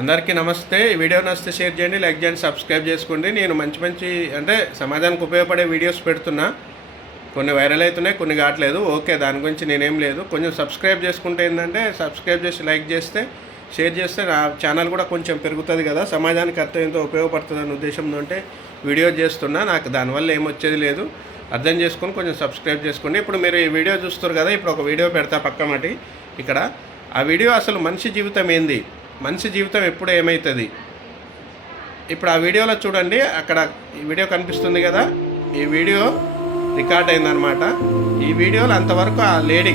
అందరికీ నమస్తే. ఈ వీడియో నచ్చితే షేర్ చేయండి, లైక్ చేయండి, సబ్స్క్రైబ్ చేసుకోండి. నేను మంచి అంటే సమాజానికి ఉపయోగపడే వీడియోస్ పెడుతున్నా. కొన్ని వైరల్ అవుతున్నాయి, కొన్ని కావట్లేదు. ఓకే, దాని గురించి నేనేం లేదు. కొంచెం సబ్స్క్రైబ్ చేసుకుంటే ఏంటంటే సబ్స్క్రైబ్ చేసి లైక్ చేస్తే షేర్ చేస్తే నా ఛానల్ కూడా కొంచెం పెరుగుతుంది కదా, సమాజానికి ఎంతో ఉపయోగపడుతుంది అనే ఉద్దేశంతో అంటే వీడియో చేస్తున్నా. నాకు దానివల్ల ఏమొచ్చేది లేదు, అర్థం చేసుకొని కొంచెం సబ్స్క్రైబ్ చేసుకోండి. ఇప్పుడు మీరు ఈ వీడియో చూస్తారు కదా, ఇప్పుడు ఒక వీడియో పెడతా పక్కమటి. ఇక్కడ ఆ వీడియో అసలు మనిషి జీవితం ఏంది, మనిషి జీవితం ఎప్పుడు ఏమవుతుంది, ఇప్పుడు ఆ వీడియోలో చూడండి. అక్కడ ఈ వీడియో కనిపిస్తుంది కదా, ఈ వీడియో రికార్డ్ అయిందనమాట. ఈ వీడియోలో అంతవరకు ఆ లేడీ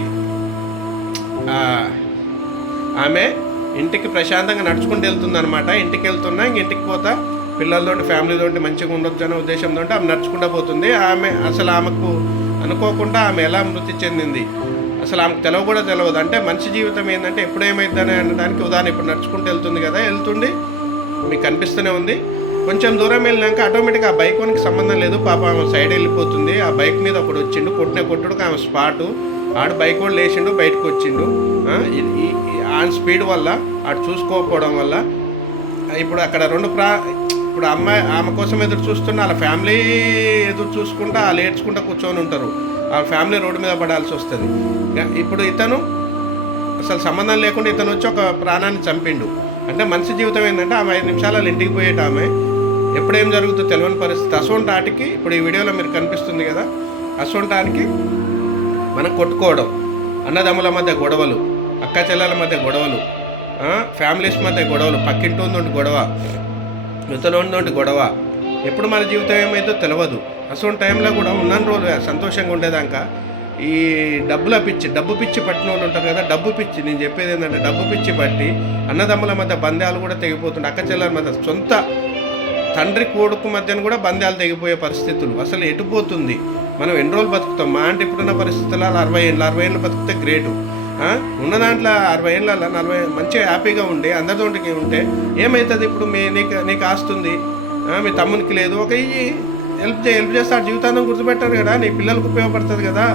ఆమె ఇంటికి ప్రశాంతంగా నడుచుకుంటూ వెళ్తుందనమాట. ఇంటికి వెళ్తున్నా, ఇంటికి పోతా పిల్లలతోటి ఫ్యామిలీతోటి మంచిగా ఉండొచ్చు అనే ఉద్దేశంతో ఆమె నడుచుకుంటూ పోతుంది. ఆమెకు అనుకోకుండా ఆమె ఎలా మృతి చెందింది అసలు ఆమెకు తెలియదు. అంటే మనిషి జీవితం ఏంటంటే ఎప్పుడు ఏమైందని అనడానికి ఉదాహరణ, ఇప్పుడు నడుచుకుంటూ వెళ్తుంది కదా, వెళ్తుండి మీకు కనిపిస్తూనే ఉంది. కొంచెం దూరం వెళ్ళినాక ఆటోమేటిక్గా ఆ బైక్ వానికి సంబంధం లేదు, పాప ఆమె సైడ్ వెళ్ళిపోతుంది. ఆ బైక్ మీద ఒకడు వచ్చిండు, కొట్టుడుకు ఆమె స్పాటు. ఆడు బైక్ కూడా లేచిండు, బయటకు వచ్చిండు. ఆ స్పీడ్ వల్ల ఆడు చూసుకోకపోవడం వల్ల ఇప్పుడు అక్కడ ఇప్పుడు అమ్మాయి ఆమె కోసం ఎదురు చూస్తున్న వాళ్ళ ఫ్యామిలీ ఎదురు చూసుకుంటా వాళ్ళు ఏడ్చుకుంటూ కూర్చొని ఉంటారు. ఆ ఫ్యామిలీ రోడ్డు మీద పడాల్సి వస్తుంది. ఇప్పుడు ఇతను అసలు సంబంధం లేకుండా ఇతను వచ్చి ఒక ప్రాణాన్ని చంపిండు. అంటే మనిషి జీవితం ఏంటంటే ఆమె 5 నిమిషాలలో ఇంటికి పోయేట ఆమె ఎప్పుడేం జరుగుతుందో తెలియని పరిస్థితి. అసొంటి ఆటికి ఇప్పుడు ఈ వీడియోలో మీరు కనిపిస్తుంది కదా, అసొంటానికి మనం కొట్టుకోవడం, అన్నదమ్ముల మధ్య గొడవలు, అక్క చెల్లెల మధ్య గొడవలు, ఫ్యామిలీస్ మధ్య గొడవలు, పక్కింటి ఉండి గొడవ, ఇతను గొడవ, ఎప్పుడు మన జీవితం ఏమైందో తెలియదు. అసలు టైంలో కూడా ఉన్న రోజులు సంతోషంగా ఉండేదాకా ఈ డబ్బు పిచ్చి పట్టిన వాళ్ళు ఉంటారు కదా, డబ్బు పిచ్చి, నేను చెప్పేది ఏంటంటే డబ్బు పిచ్చి పట్టి అన్నదమ్ముల మధ్య బంధాలు కూడా తెగిపోతుండే, అక్క చెల్లెల మధ్య, సొంత తండ్రి కొడుకు మధ్యన కూడా బంధాలు తెగిపోయే పరిస్థితులు. అసలు ఎటుపోతుంది, మనం ఎన్ని రోజులు బతుకుతాం? మా అంటే ఇప్పుడున్న పరిస్థితుల్లో 60 ఏళ్ళు బతికితే గ్రేటు. ఉన్న దాంట్లో 60 ఏళ్ళలో 40 మంచిగా హ్యాపీగా ఉండి అందరితోటికి ఉంటే ఏమవుతుంది? ఇప్పుడు నీకు ఆస్తుంది, మీ తమ్మునికి లేదు, ఒక హెల్ప్ చేస్తాడు, జీవితాంతం గుర్తుపెట్టారు కదా, నీ పిల్లలకు ఉపయోగపడుతుంది కదా.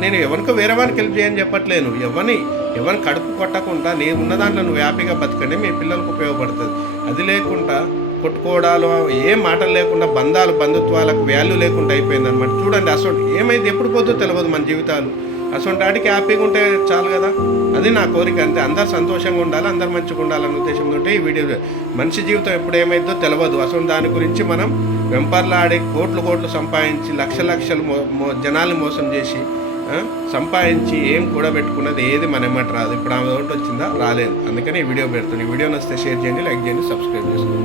నేను ఎవరికో వేరే వారికి హెల్ప్ చేయని చెప్పట్లేను. ఎవరిని కడుపు కొట్టకుండా నీ ఉన్న దాంట్లో నువ్వు హ్యాపీగా బతకండి, మీ పిల్లలకు ఉపయోగపడుతుంది. అది లేకుండా కొట్టుకోవడాలు, ఏం మాటలు లేకుండా బంధుత్వాలకు వాల్యూ లేకుండా అయిపోయింది అనమాట. చూడండి, అసలు ఏమైంది, ఎప్పుడు పోతుందో తెలియదు మన జీవితాలు. అసలు వాటికి హ్యాపీగా ఉంటే చాలు కదా, అది నా కోరిక. అంతే, అందరు సంతోషంగా ఉండాలి, అందరు మంచిగా ఉండాలన్న ఉద్దేశంతో ఈ వీడియో. మనిషి జీవితం ఎప్పుడు ఏమైందో తెలియదు. అసలు దాని గురించి మనం వెంపర్లాడి కోట్లు సంపాదించి లక్షలు జనాలు మోసం చేసి సంపాదించి ఏం కూడబెట్టుకున్నది ఏది మన ఎమ్మటి రాదు. ఇప్పుడు ఆమె ఒకటి వచ్చిందా? రాలేదు. అందుకని ఈ వీడియో పెడుతుంది. ఈ వీడియో నచ్చితే షేర్ చేయండి, లైక్ చేయండి, సబ్స్క్రైబ్ చేసుకోండి.